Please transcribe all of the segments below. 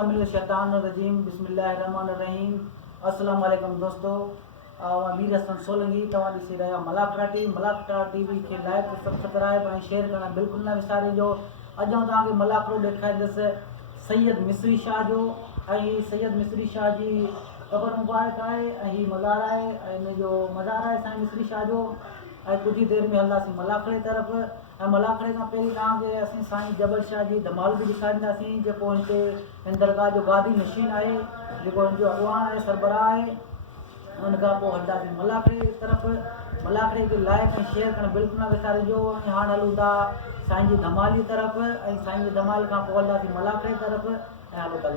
बिस्मिल्लाहिर्रहमानिर्रहीम बिस्मिल्लाहिर्रहमानिर्रहीम। अस्सलाम वालेकुम दोस्तों, मीर हसन सोलंकी तव्हां ॾिसी रहिया मलाखड़ा टीवी खे लाइक सब्सक्राइब ऐं शेयर करणु बिल्कुलु न विसारिजो। अॼु आउं तव्हांखे मलाखड़ो ॾेखारींदुसि सैयद मिस्री शाह जो। ऐं हीअ सैयद मिस्री शाह जी क़बर मुबारक आहे ऐं हीअ मज़ार आहे ऐं हिन जो मज़ार आहे साईं मिस्री शाह जो। ऐं कुझु ई देरि में हलंदासीं मलाखड़े तरफ़। ऐं मलाखड़े खां पहिरीं तव्हांखे असीं साईं जबल शाह जी धमाल बि ॾेखारींदासीं, जेको हिते हिन दरगाह जो गादी नशीन आहे, जेको हिन जो अॻवान आहे, सरबराह आहे। उन खां पोइ हलंदासीं मलाखड़े तरफ़। मलाखड़े खे लाइक ऐं शेयर करणु बिल्कुलु न विसारिजो। ऐं हाणे हलूं था साईं जी धमाल जी तरफ़ ऐं साईं जी धमाल खां पोइ हलंदासीं मलाखड़े तरफ़ ऐं हलो था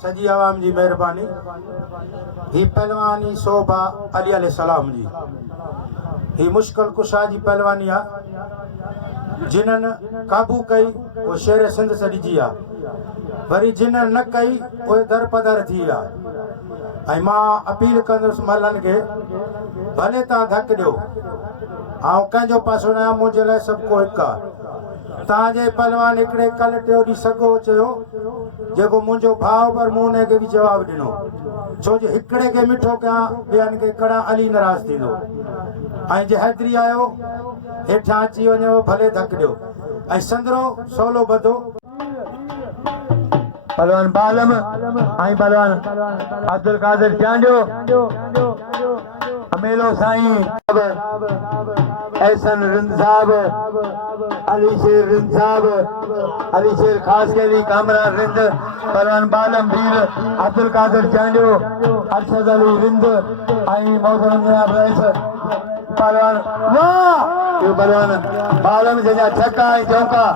सजी आवाम जी मेहरबानी। ही पहलवानी शोभा अली अलैहि सलाम जी, ही मुश्किल कुशा जी पहलवानी आ। जिन्हनि काबू कई वो शेर सिंध से ॾिजी आ, वरी जिन्हनि न कई उहे दर पदर थी आ। ऐं मां अपील कंदुसि महलनि खे, भले तव्हां धक ॾियो, ऐं कंहिंजो पासो न आहे, मुंहिंजे लाइ सभु को हिकु आहे। तव्हांजे पहलवान हिकिड़े कल टियों ॾींहुं सॻो चयो, जेको मुंहिंजो भाउ, पर मूं हुनखे बि जवाबु ॾिनो, छो जो हिकिड़े खे मिठो कयां ॿियनि खे कड़ा अली नाराज़ थींदो। ऐं जे हैदरी आयो हेठां अची वञो, भले धक ॾियो ऐं संदरो सवलो ॿधो। पहलवान बालम आई पहलवान अब्दुल कादिर चांडियो मेलो साईं एहसन रिंद साहब, अली शेर रिंद साहब, अली शेर खास के लिए कामरान रिंद, पहलवान बालम भीर, अब्दुल कादिर चांजो, अरशद अली रिंद, आई मोहतरम जनाब रईस पहलवान, वाह ये पहलवान बालम जजा छक्का है चौका।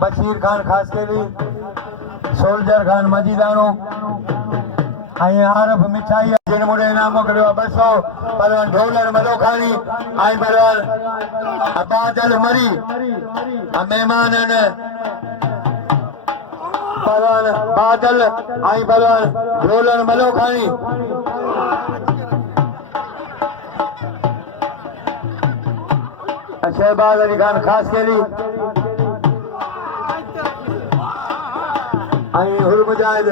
बशीर खान खास के लिए, सोल्जर खान मजीदानो, आई आरफ मिठाई जिन मुझे इनामो करो 200 पहलवान ढोलर मलोखानी, आई पहलवान बादल मरी मेहमान पहलवान बादल, आई पहलवान ढोलर मलोखानी। शहबाज अली खान खास के लिए, आई हुरमुजाहिद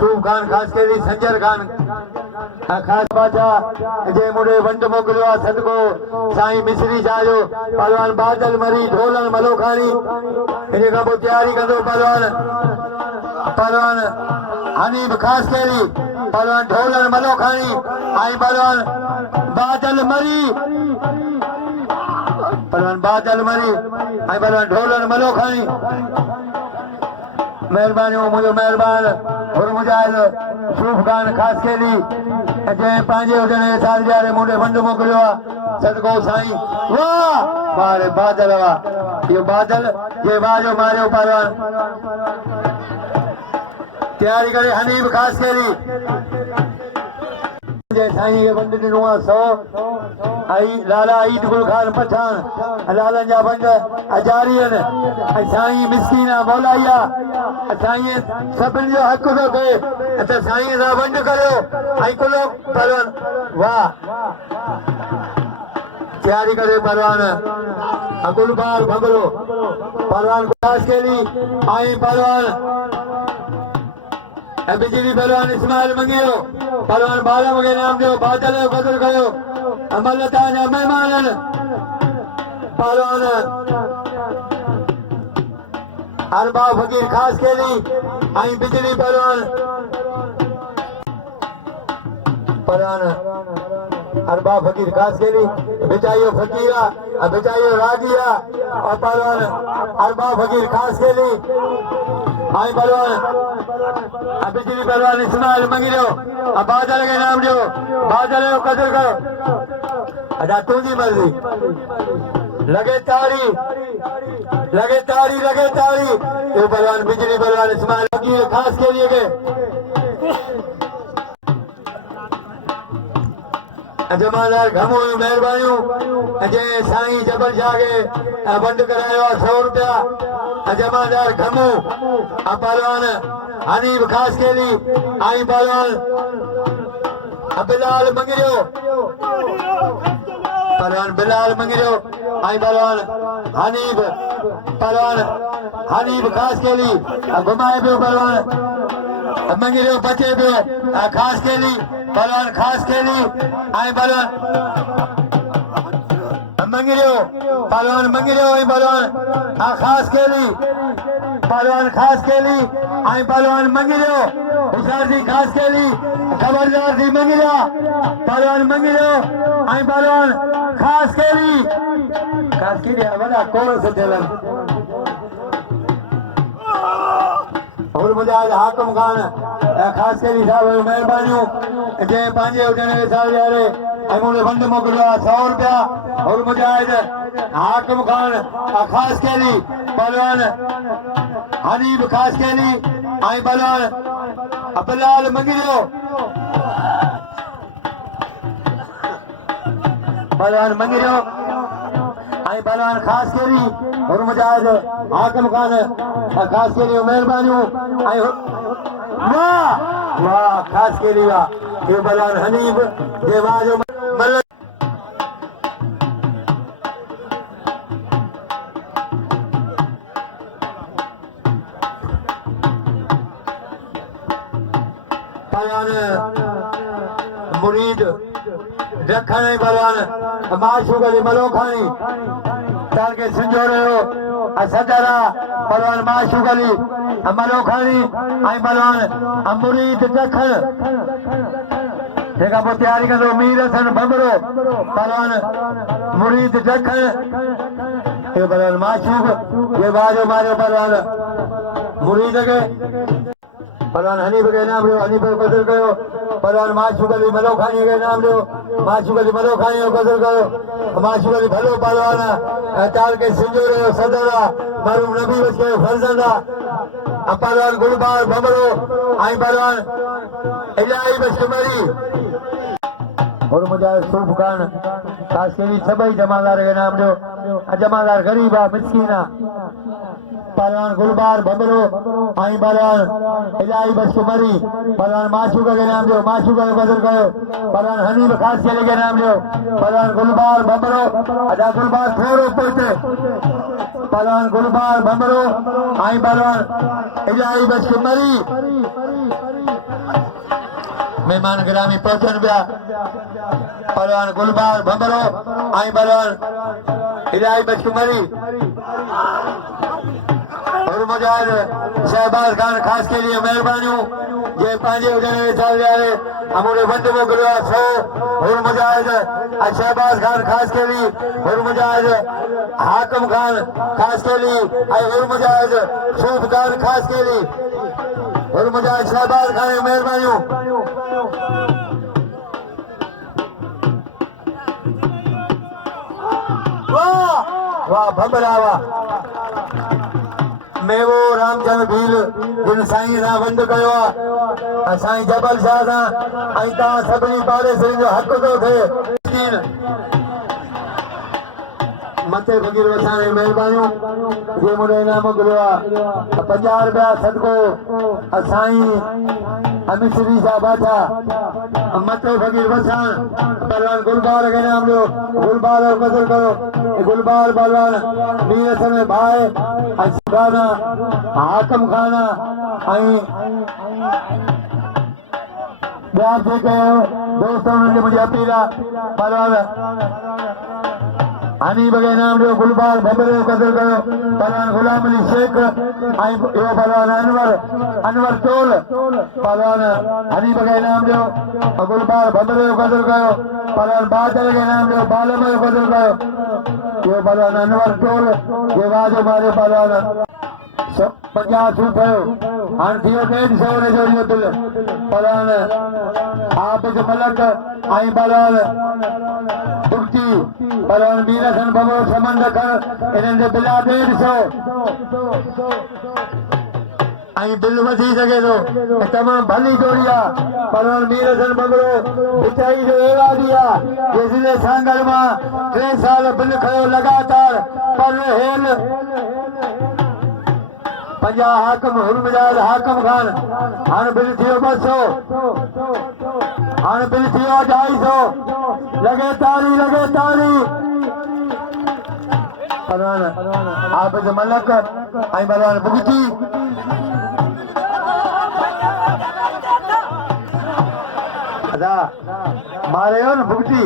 सूफ खान खास के लिए, संजर खान खास बादशाह जे मुड़े वंड मोकिलियो सदको साईं मिसरी जाजो, पहलवान बादल मरी ढोलन मलोखानी। इन खां पोइ तैयारी कंदो पहलवान हनीफ खास के लिए, पहलवान ढोलन मलोखानी, आई पहलवान बादल मरी, पहलवान बादल मरी, आई पहलवान ढोलन मलोखानी। मेहरबानी मुझे मेहरबान हुरमुजाहिद सूफ खान खास के लिए जैं पंहिंजे हुजण साल जारे मुंडे वंड मोकिलियो सदको साईं, वाह वाह बादल, वाह ये बादल जे बाजो मारियो पहलवान। तैयारी करे हनीफ खास के लिए जे साईं के वंड ॾिनो आहे 100, आई लाला ईद गुल खान पठान, लालन जा वंड अजारी आहिनि, साईं मिसकीन आहे मौलाइया, साईं सभिनि जो हक़ थो थिए त साईं सां वंड करियो, ऐं कुलो पहलवान वाह। तैयारी करे पहलवान गुलबार भगलो, पहलवान गुलास के लिए, आई पहलवान बिजली, पहलवान इस्माइल मंगियो, पहलवान बालम के नाम जो बादल कदर कयो, अमलता जा मेहमान पहलवान अरबा फकीर खास के लिए, आई बिजली पहलवान अरबा फकीर खास के लिए, बिचाइयो फकीरा बिचाइयो रागिया, और पहलवान अरबा फकीर खास के लिए, आई पहलवान बिजली पहलवान इस्माइल मंगियो, बादल के नाम जो बादल कदर करो। अच्छा तुझी मर्जी, लगे तारी लगे तारी लगे तारी, ये पहलवान बिजली पहलवान इस्माइल फकीर खास के लिए गए। जमादार घमो मेहरबानियों जे साईं जबल जागे बंद करायो 100 रुपया, जमादार घमो पहलवान हनीफ खास के लिए, आई पहलवान बिलाल मंगियो, पहलवान बिलाल मंगियो, आई पहलवान हनीफ, पहलवान हनीफ खास के लिए, घुमाए पियो पहलवान मंगियो, बचे पियो खास के लिए, पहलवान खास के लिए, आई पहलवान मंगियो, पहलवान मंगियो, आई पहलवान खास के लिए, पहलवान खास के लिए, आई पहलवान मंगियो, हुशार जी खास के लिए, खबरदार जी मंगिया, पहलवान मंगियो, आई पहलवान खास के लिए वॾा कोर सुठेलन। हुरमुजाहिद हाकिम खान खास के लिए साहब मेहरबानियों जे पंहिंजे हुजण साल यारे ऐं मुंहिंजे वंड मोकिलियो आहे 100 रुपया। हुरमुजाहिद हाकिम खान खास के लिए, पहलवान हनीफ खास के लिए, आई पहलवान बिलाल मंगियो, पहलवान मंगियो, आई पहलवान खास के लिए, हुरमुजाहिद हाकिम खान खास के लिए मेहरबानियों, आई वाह वाह खास के लिए वाह, ये पहलवान हनीफ जे वाजो मल पहलवान मुरीद रखण, पहलवान माशूक अली मलोखानी, अचाल के संजोरे हो असदरा पहलवान माशूक अली अमलो खानी आई पहलवान अमुरीद दखन देखा वो तैयारी कर दो मीर हसन बमरो पहलवान मुरीद दखन ये पहलवान माशूक ये बाजो मारो पहलवान मुरीद के पहलवान हनीफ के नाम लो हनीफ को कदर करो पहलवान माशूक अली मलो खानी के नाम लो माशूक अली मलो खानी को कदर करो माशूक अली भलो पहलवान अचाल के संजोरे हो सदरा मरूम नबी बच के फरजंदा पहलवान गुलबार बमरो आई पहलवान इलाही बशमरी और मुझे सूफ खान खास के भी सभी जमादार के नाम जो जमादार गरीबा मिस्कीना पहलवान गुलबार बमरो आई पहलवान इलाही बशमरी पहलवान माशूका के नाम जो माशूका को बदल करो पहलवान हनीफ खास के नाम जो पहलवान गुलबार बमरो अजा गुलबार थोड़ो पहुंचे पहलवान गुलबार बमरो आई पहलवान इलाही बशमरी मेहमान गिरामी पहुंचन पिया पहलवान गुलबार बमरो आई पहलवान इलाही बशमरी और मुजाहिद शहबाज खान खास के लिए मेहरबानी ये पांचे उजने चल जाए हमारे बंदे को गिरा सो और मुजाहिद शहबाज खान खास के लिए और मुजाहिद हाकिम खान खास के लिए और मुजाहिद सूफ खान खास के लिए और मुजाहिद शहबाज खान मेहरबानी वाह वाह भबरा वाह मैं वो रामचंद्र भील जिन साईं सां बंदि कयो आहे साईं जबल शाह सां ऐं तव्हां सभिनी पाड़ेसियुनि जो हक़ थो थिए मथे फ़कीर वसाणे महिरबानियूं जे मुंहिंजो इनाम घुरियो आहे 50 रुपया सदको साईं अमिश्री साहब बाछा मथे फ़कीर वसाण पहलवान गुलबार के नाम ॾियो गुलबार जो कदर करो गुलबार पहलवान मीर हसन भाई खाना हाकिम खाना ॿिया जेके दोस्त उन्हनि खे मुंहिंजी अपील आहे पहलवान हनीफ के नाम ॾियो गुलबार बमरे जो कदर कयो पहलवान गुलाम अली शेख ऐं इहो पहलवान अनवर टोल पहलवान हनीफ के नाम ॾियो गुलबार बमरे जो कदर कयो पहलवान बादल के नाम ॾियो बालम जो कदर कयो इहो पहलवान अनवर टोल ये वाजो मारियो पहलवान 50 सूट थयो हाणे थियो 150 जो इहो बिल पहलवान हाफिज मलक ऐं पहलवान बुर्की पहलवान मीर हसन बमरो समंड कर इन्हनि जो बिल 150 ऐं बिल वधी सघे थो तमामु भली जोड़ी आहे पहलवान मीर हसन बमरो पिचाई जो एवादी आहे जे ज़िले सांगल मां 3 साल बिल खयो लगातार पर हेल 50 हाकिम हुरमिजाज हाकिम खान हाणे बिल थियो 200 हाणे बिल थियो 250 लगे ताली पहलवान हाफिज मलक ऐं पहलवान बुगटी अदा मारे हो न बुगटी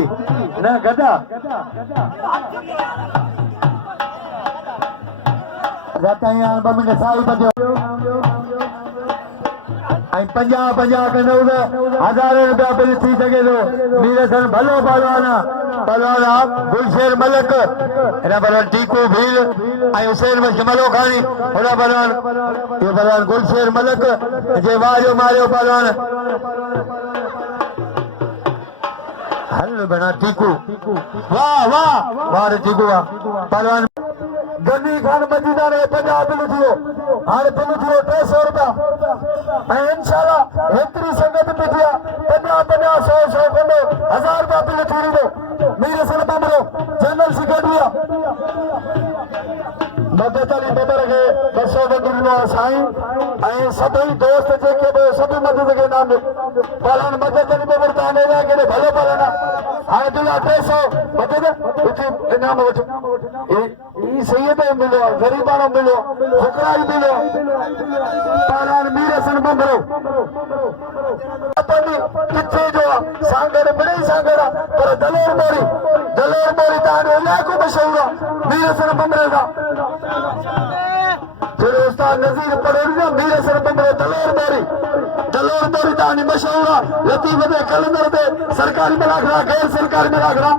न गदा ऐं 50 कंदो त 1000 रुपया बिल थी सघे थो मीर हसन भलो पहलवान पहलवान गुलशेर मलक हिन पहलवान टीकू भील ऐं हुसैन मलो खानी हुन पहलवान इहो पहलवान गुलशेर मलक जे वाजो मारियो पहलवान हल बना टीकू वाह वाह वाह टीकू वाह पहलवान गनी खान मदीना ने 50 बिल थियो हाणे बिल थियो 300 रुपया ऐं इंशाल्लाह हेतिरी संगत बीठी आहे 50 100 कंदो 1000 रुपया बिल थी वेंदो मीर हसन बमरो जनरल सेक्रेटरी आहे मदद अली बबर के 200 ॾिनो साईं ऐं सभई दोस्त जेके बि सभई मदद के नाम पहलवान मदद अली बबर तव्हां ॾे केॾे भलो पहलवान हाणे बिल 300 मदद इनाम वठो सही पे मिलो गरीबाणो मिलो फुकराई मिलो पहलवान मीर हसन बमरो किथे जो सांगड़ बड़े सांगड़ पर दलोर मोरी ताने इलाको मशहूर मीर हसन बमरे का फिर उस्ताद नजीर पड़ोरी ना मीर हसन बमरे दलोर मोरी तानी मशहूर लतीफ दे कलंदर दे सरकारी मलाखरा गैर सरकारी मलाखरा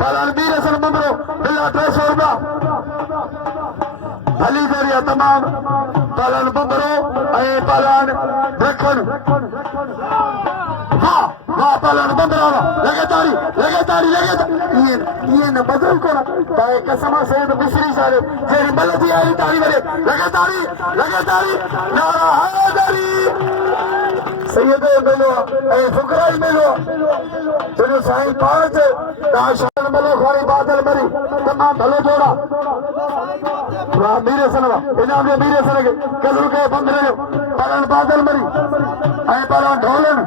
पलान मीर हसन बमरो बिल्ला 300 रुपया भली गोरिया तमाम पलान बमरो ए पलान दखन वाह वाह पलान बमरो लगातारी ये न बदल को ताए कसमा से मिस्री सारे जेरी बलती आई तारी वरे लगातारी नारा हैदरी सैयदे मेलो ए फुकराई मेलो तेरे साईं पांच दाशान मेलो खारी बादल मरी तमाम भलो जोड़ा वाह मीरे सनवा इनाम दे मीरे सनगे कदर के बंदरे पलन बादल मरी ए पलन ढोलन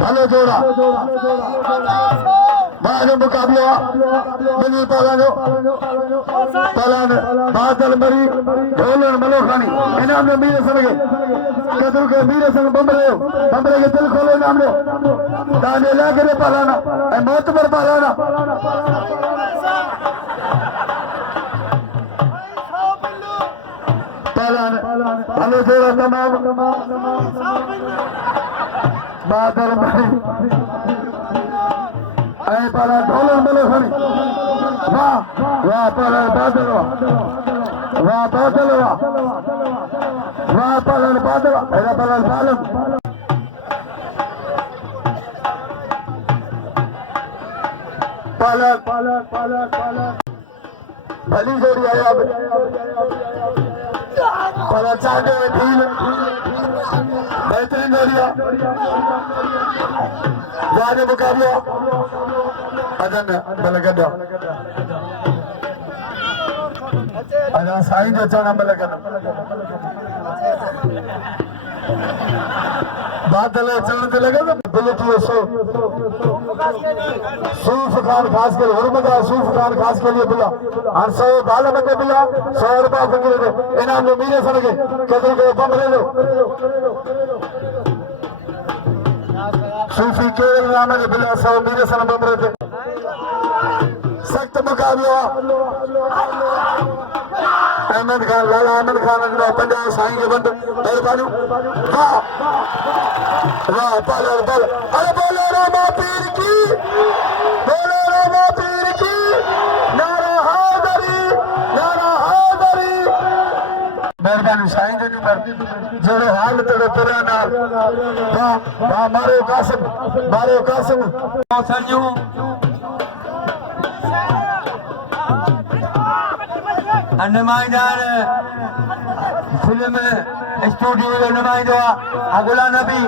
भलो जोड़ा बानो मुकाबला मिली पलन बादल मरी ढोलन मलोखानी इनाम दे मीरे सनगे कदर के मीरे सन बंबरे के दिल खोलो इनाम दे दाने लागे पलाना ए मोतबर पलाना पलान भलो जोड़ा तमाम बादल मरी ऐ पला ढोलन मलोखानी वाह पलन बादल वाह पलन बादल एरा पलन बालम पलन भली जोड़ी आया पलन चाटे ढील बेहतरीन जोड़िया जाने मुकाबला अदन बलगदा अदा साईं जो चना बलगदा बादल चलने के लगे तो बिल्कुल सूफ खान खास के हुरमदा सूफ खान खास के लिए बिला 800 बाल में बिला 100 रुपया फकीर दे इनाम में मीरे सर के कदर के बम ले लो सूफी केवल नाम के बिला 100 मीरे सर बम रहे सख्त मुकाबला अहमद खान लाला अहमद खान पंजाब साईं के बंद मेहरबानी वाह पलर बल अरे बोलो रामा पीर की नारा हैदरी मेहरबानी साईं जो जोड़ो हाल तेरे तेरा नाल वाह मारे कासिम संजू नुमाइंदार फिल्म स्टूडियो जो नुमाइंदो आहे गुलाम नबी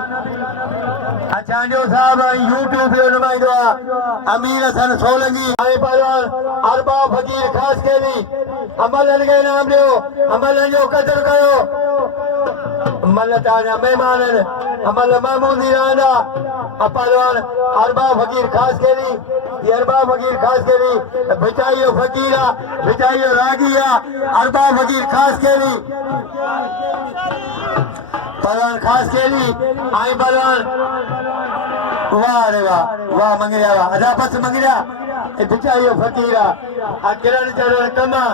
अचांजो साहब यूट्यूब जो नुमाइंदो आहे अमीर हसन सोलंगी ऐं पहलवान अरबा फकीर खास केली अमलन खे इनाम ॾियो अमलन जो क़दुरु कयो अमल तव्हांजा महिमान आहिनि अमल महमूदी रहंदा पहलवान अरबा फकीर खास केली अरबा फकीर खास केली बिचाइयो फकीर आहे बिचाइयो रागी आहे अरबा फकीर खास केली पहलवान खास केली आई पहलवान वाह रे वाह मंगरिया वाह अदा बस मंगरिया बिचाइयो फकीर आहे किरण चरण कमा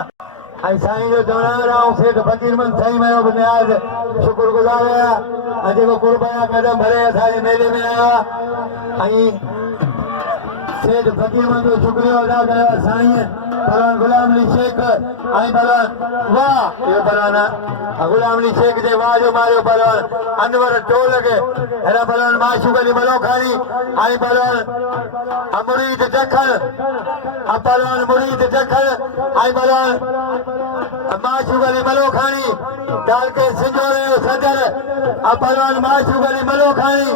आई साईं जो दोहराए रहा हूं सेठ फकीर मन साईं मयो बुनियाद शुक्रगुजार आहियां जेको कुर्बाना कदम भरे असांजे मेले में आया आई सेठ फकीर मन जो शुक्रिया अदा कयो साईं पहलवान गुलाम अली शेख आई पहलवान वाह ये पहलवान गुलाम अली शेख जे वाह जो मारियो पहलवान अनवर टोल के हेरा पहलवान माशूक अली मलोखानी आई पहलवान मुरीद जखन पहलवान मुरीद जखन आई पहलवान माशूक अली मलोखानी डाल के सिंजोरे सदर पहलवान माशूक अली मलोखानी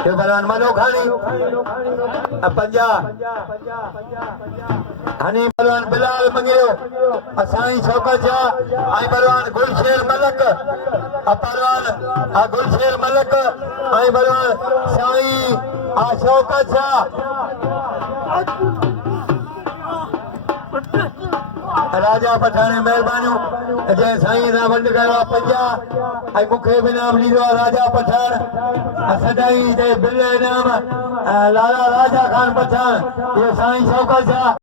ये पहलवान मलोखानी पंजा हनी पहलवान बिलाल मंगियो साईं शौकत शाह आई पहलवान गुलशेर मलक पहलवान गुलशेर मलक आई पहलवान साईं शौकत शाह राजा पठाने मेहरबानियों जय साईं सां वंड कयो पंजा ऐं मूंखे बि इनाम ॾींदो आहे राजा पठान सदाई ते बिल इनाम लाला राजा खान पठान इहो साईं शौकत शाह